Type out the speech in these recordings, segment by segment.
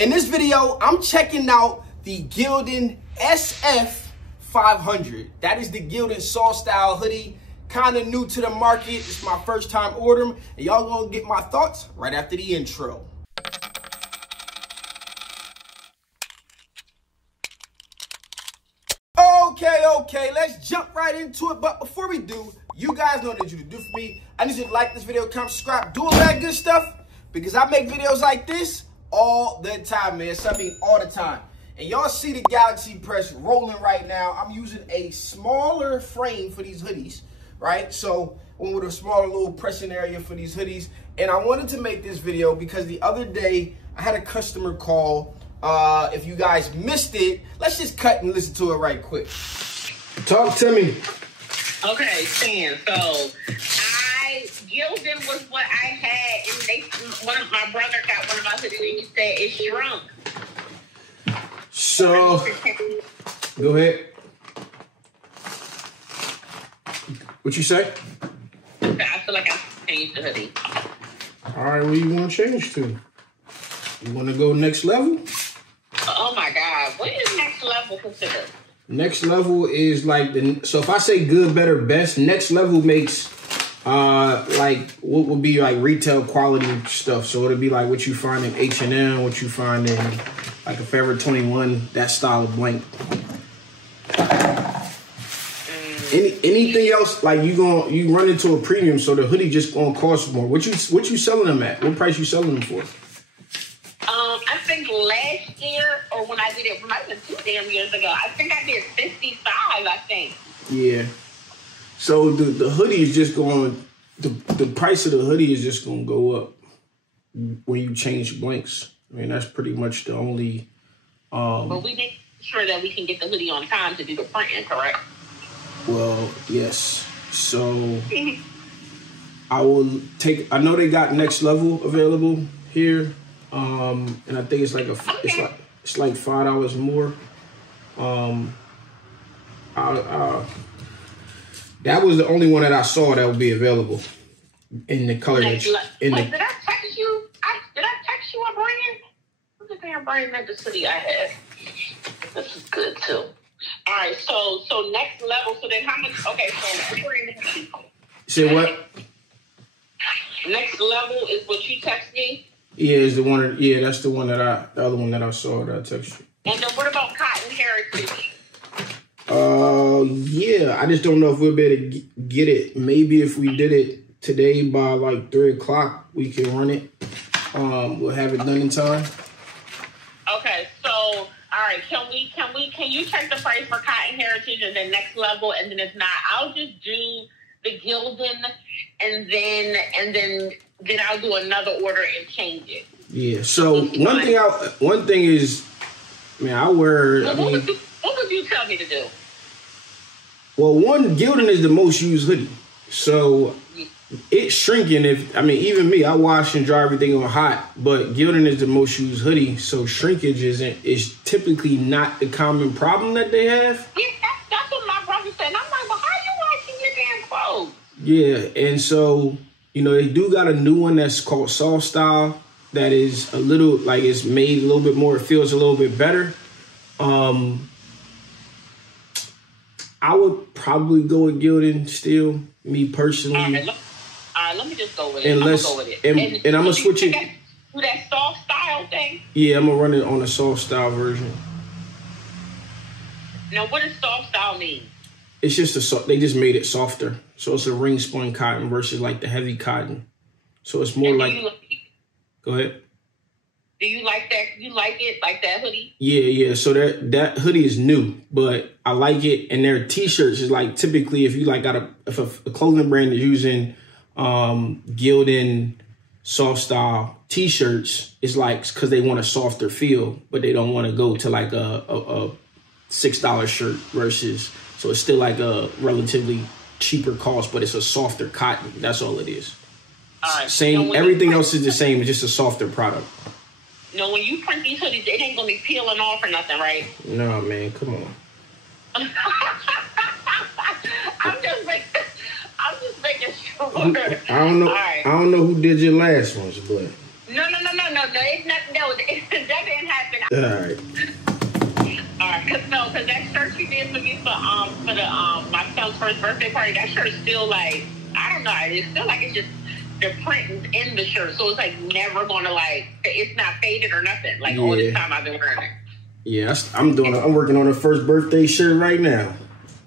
In this video, I'm checking out the Gildan SF500. That is the Gildan soft style hoodie. Kind of new to the market. It's my first time ordering, and y'all gonna get my thoughts right after the intro. Okay, let's jump right into it. But before we do, you guys know what you to do for me. I need you to like this video, comment, subscribe, do all that good stuff, because I make videos like this all the time, man. So I mean all the time. And y'all see the Galaxy Press rolling right now. I'm using a smaller frame for these hoodies, right? So one with a smaller little pressing area for these hoodies. And I wanted to make this video because the other day I had a customer call. If you guys missed it, let's just cut and listen to it right quick. Talk to me. Okay, Stan. So Gildan was what I had, and my brother got one of my hoodies, and he said it shrunk. So, go ahead. What you say? I feel like I changed the hoodie. All right, what do you want to change to? You want to go next level? Oh my God, what is next level considered? Next level is like so if I say good, better, best, next level makes like what would be like retail quality stuff. So it'll be like what you find in H&M, what you find in like a Forever 21, that style of blank. Anything else, like you run into a premium, so the hoodie just gonna cost more. What you selling them at? What price you selling them for? I think last year, or when I did it, might have been 2 damn years ago, I think I did 55, I think. Yeah. So the hoodie is just going, the price of the hoodie is just going to go up when you change blanks. I mean, that's pretty much the only... But we make sure that we can get the hoodie on time to do the printing, correct? Well, yes. So I will take, I know they got next level available here. And I think it's like it's like $5 more. That was the only one that I saw that would be available in the color. Wait, did I text you? Did I text you a brand? What's the damn brand that the city I had? This is good too. All right, so next level. So then how much? Okay, so say what? Next level is what you text me. Yeah, is the one. Yeah, that's the one that the other one that I saw that I texted you. And then what about Cotton Heritage? Yeah, I just don't know if we'll be able to get it. Maybe if we did it today by like 3 o'clock, we can run it. We'll have it done in time. Okay, so all right, can you check the price for Cotton Heritage and then next level, and then if not, I'll just do the Gildan, and then I'll do another order and change it. Yeah. So one thing is, man, I wear. Well, what would you tell me to do? Well, one, Gildan is the most used hoodie, so it's shrinking. Even me, I wash and dry everything on hot, but Gildan is the most used hoodie, so shrinkage is typically not the common problem that they have. Yeah, that's what my brother said. And I'm like, well, how are you washing your damn clothes? Yeah, and so, you know, they do got a new one that's called soft style that is a little, like, it's made a little bit more, it feels a little bit better. I would probably go with Gildan still, me personally. All right, let me just go with it. And I'm going to switch it. Do that soft style thing? Yeah, I'm going to run it on a soft style version. Now, what does soft style mean? It's just they just made it softer. So it's a ring spun cotton versus like the heavy cotton. So it's more like, go ahead. Do you like that? You like it like that hoodie? Yeah. So that hoodie is new, but I like it. And their t-shirts is like, typically if you like if a clothing brand is using Gildan soft style t-shirts, it's like, cause they want a softer feel, but they don't want to go to like a $6 shirt versus, so it's still like a relatively cheaper cost, but it's a softer cotton. That's all it is. All right. Same. Everything else is the same. It's just a softer product. No, when you print these hoodies, it ain't gonna be peeling off or nothing, right? No, man. Come on. I'm just making sure. I don't know. Right. I don't know who did your last ones, but. No. It's not. No, that didn't All right. Cause that shirt you did for me for my son's first birthday party, that shirt's still like, I don't know, it's still like it's just the print in the shirt, so it's like never gonna like, it's not faded or nothing. Like all this time I've been wearing it. Yeah, I'm working on a first birthday shirt right now.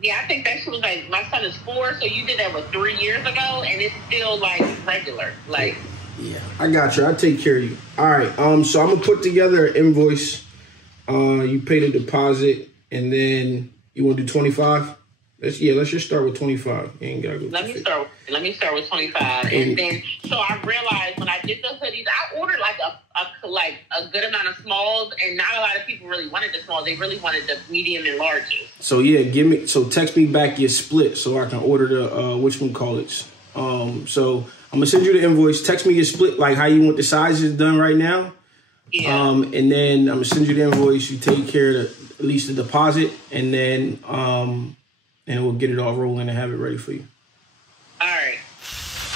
Yeah, I think that shit was like, my son is 4, so you did that 3 years ago, and it's still like regular, like. Yeah, I got you. I'll take care of you. All right. So I'm gonna put together an invoice. You pay the deposit, and then you want to do 25. Let's just start with 25. You ain't gotta go. Let me start with 25, and then so I realized when I did the hoodies, I ordered like a good amount of smalls, and not a lot of people really wanted the smalls. They really wanted the medium and larges. So yeah, text me back your split so I can order the whatchamacallits. So I'm gonna send you the invoice. Text me your split, like how you want the sizes done right now. Yeah. And then I'm gonna send you the invoice. You take care of at least the deposit, and then and we'll get it all rolling and have it ready for you. All right.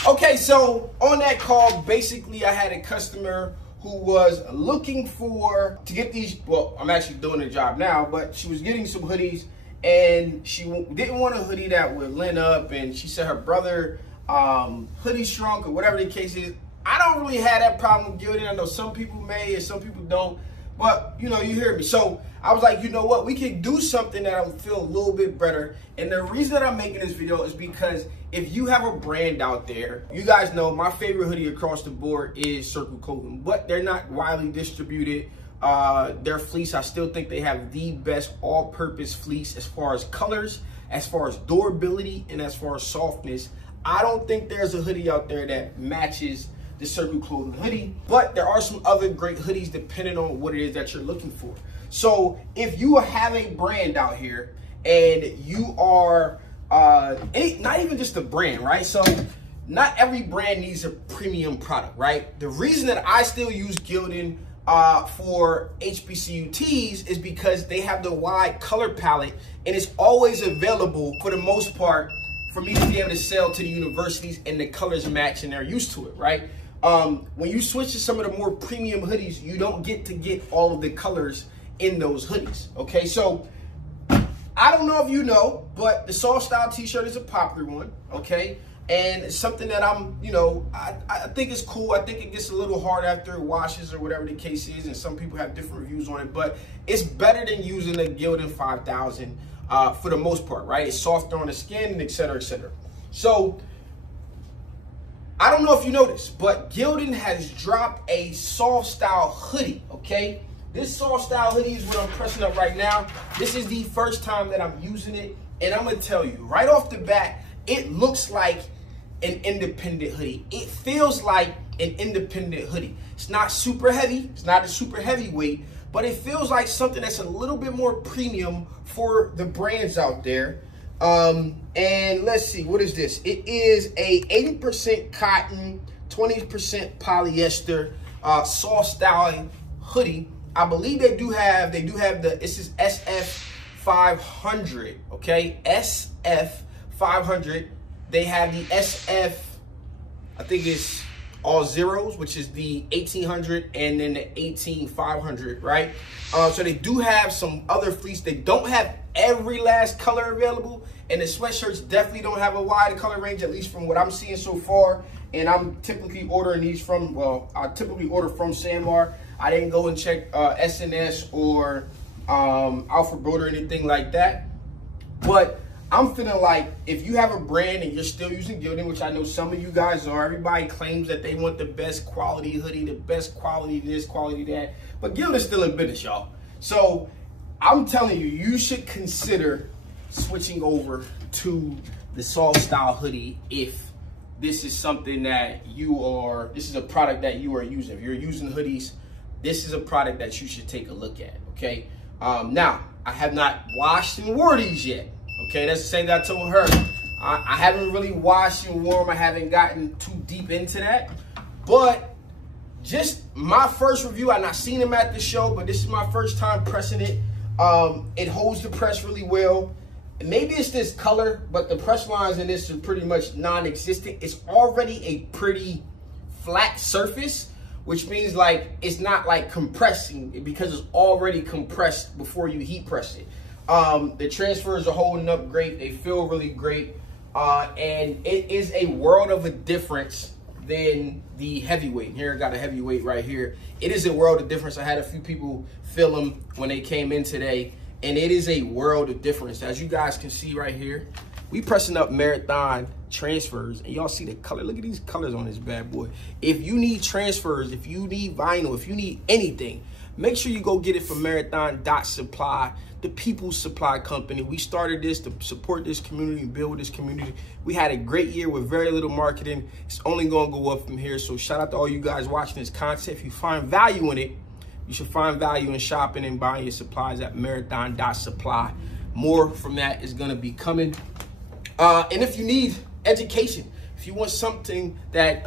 Okay, so on that call, basically I had a customer who was looking to get these. Well, I'm actually doing the job now, but she was getting some hoodies, and she didn't want a hoodie that would lint up, and she said her brother hoodie shrunk or whatever the case is. I don't really have that problem with gilding. I know some people may and some people don't, but you hear me. So I was like, you know what? We can do something that'll feel a little bit better. And the reason that I'm making this video is because if you have a brand out there, you guys know my favorite hoodie across the board is Circle Clothing, but they're not widely distributed. Their fleece, I still think they have the best all-purpose fleece as far as colors, as far as durability, and as far as softness. I don't think there's a hoodie out there that matches the Circle Clothing hoodie, but there are some other great hoodies depending on what it is that you're looking for. So if you have a brand out here and you are, not even just a brand, right? So not every brand needs a premium product, right? The reason that I still use gilding for HBCU tees is because they have the wide color palette, and it's always available for the most part for me to be able to sell to the universities, and the colors match and they're used to it, right? When you switch to some of the more premium hoodies, you don't get all of the colors in those hoodies, okay? So I don't know if you know, but the soft style t-shirt is a popular one, okay? And it's something that I think is cool. I think it gets a little hard after it washes or whatever the case is, and some people have different reviews on it, but it's better than using a Gildan 5000 for the most part, right? It's softer on the skin, and et cetera, et cetera. So I don't know if you noticed, but Gildan has dropped a soft style hoodie, okay? This soft style hoodie is what I'm pressing up right now. This is the first time that I'm using it, and I'm gonna tell you, right off the bat, it looks like an independent hoodie. It feels like an independent hoodie. It's not super heavy, it's not a super heavyweight, but it feels like something that's a little bit more premium for the brands out there. And let's see, what is this? It is a 80% cotton, 20% polyester, soft style hoodie. I believe they do have this is SF 500, okay? SF 500. They have the SF, I think it's all zeros, which is the 1800, and then the 18500, right? So they do have some other fleece. They don't have every last color available, and the sweatshirts definitely don't have a wide color range, at least from what I'm seeing so far. And I'm typically ordering these from, I typically order from Sanmar. I didn't go and check SNS or Alpha Broad or anything like that. But I'm feeling like if you have a brand and you're still using Gildan, which I know some of you guys are, everybody claims that they want the best quality hoodie, the best quality this, quality that, but Gildan's still in business, y'all. So I'm telling you, you should consider switching over to the soft style hoodie if this is something that this is a product that you are using. If you're using hoodies, this is a product that you should take a look at, okay? Now, I have not washed and wore these yet, okay? That's the same that I told her. I haven't really washed and worn them. I haven't gotten too deep into that. But just my first review, I've not seen them at the show, but this is my first time pressing it. It holds the press really well. Maybe it's this color, but the press lines in this are pretty much non-existent. It's already a pretty flat surface, which means like it's not like compressing because it's already compressed before you heat press it. The transfers are holding up great. They feel really great. And it is a world of a difference than the heavyweight. Here I got a heavyweight right here. It is a world of difference. I had a few people feel them when they came in today, and it is a world of difference. As you guys can see right here, we pressing up Marathon transfers, and y'all see the color. Look at these colors on this bad boy. If you need transfers, if you need vinyl, if you need anything, make sure you go get it from Marathon.supply, the people's supply company. We started this to support this community and build this community. We had a great year with very little marketing. It's only going to go up from here. So shout out to all you guys watching this content. If you find value in it, you should find value in shopping and buying your supplies at Marathon.supply. More from that is going to be coming. And if you need education, if you want something that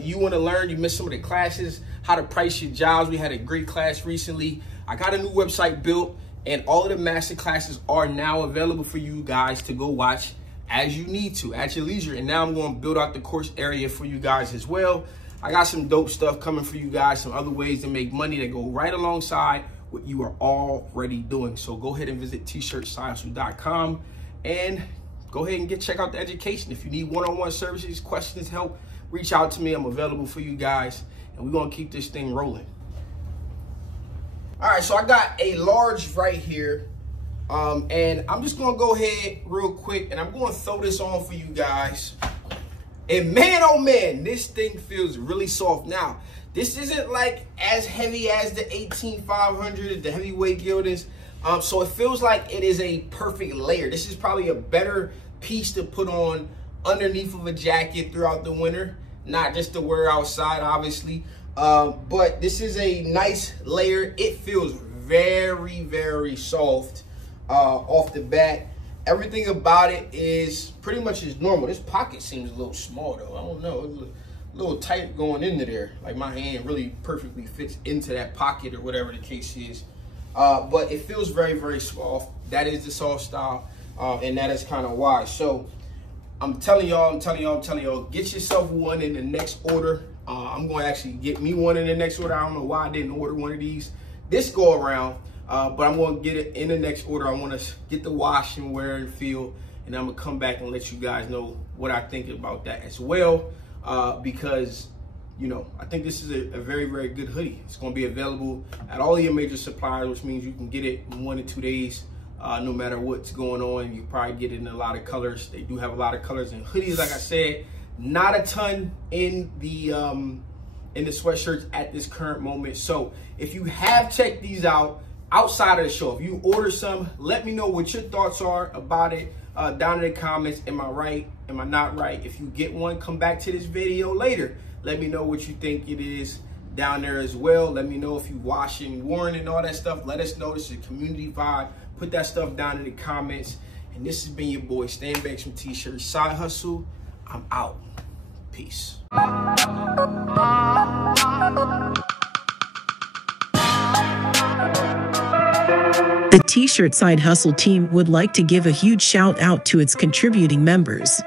you want to learn, you missed some of the classes, how to price your jobs. We had a great class recently. I got a new website built, and all of the master classes are now available for you guys to go watch as you need to, at your leisure. And now I'm going to build out the course area for you guys as well. I got some dope stuff coming for you guys, some other ways to make money that go right alongside what you are already doing. So go ahead and visit t-shirtsidehustle.com and go ahead and check out the education. If you need one-on-one services, questions, help, reach out to me. I'm available for you guys, and we're going to keep this thing rolling. All right, so I got a large right here, and I'm just going to go ahead real quick, and I'm going to throw this on for you guys. And man, oh man, this thing feels really soft. Now, this isn't like as heavy as the 18500, the heavyweight Gildings. So it feels like it is a perfect layer. This is probably a better piece to put on underneath of a jacket throughout the winter, not just to wear outside, obviously. But this is a nice layer. It feels very, very soft off the bat. Everything about it is pretty much as normal. This pocket seems a little small though. I don't know, it's a little tight going into there. Like my hand really perfectly fits into that pocket or whatever the case is. But it feels very, very soft. That is the soft style, and that is kind of why. So I'm telling y'all, get yourself one in the next order. I'm going to actually get me one in the next order. I don't know why I didn't order one of these this go around, but I'm going to get it in the next order. I want to get the wash and wear and feel, and I'm going to come back and let you guys know what I think about that as well, because you know, I think this is a very, very good hoodie. It's going to be available at all your major suppliers, which means you can get it in 1 to 2 days, no matter what's going on. You probably get it in a lot of colors. They do have a lot of colors in hoodies, like I said. Not a ton in the sweatshirts at this current moment. So if you have checked these out outside of the show, if you order some, let me know what your thoughts are about it down in the comments. Am I right? Am I not right? If you get one, come back to this video later. Let me know what you think it is down there as well. Let me know if you wash and worn and all that stuff. Let us know. This is a community vibe. Put that stuff down in the comments. And this has been your boy, Stan Banks from T-Shirt Side Hustle. I'm out. Peace. The T-Shirt Side Hustle team would like to give a huge shout out to its contributing members.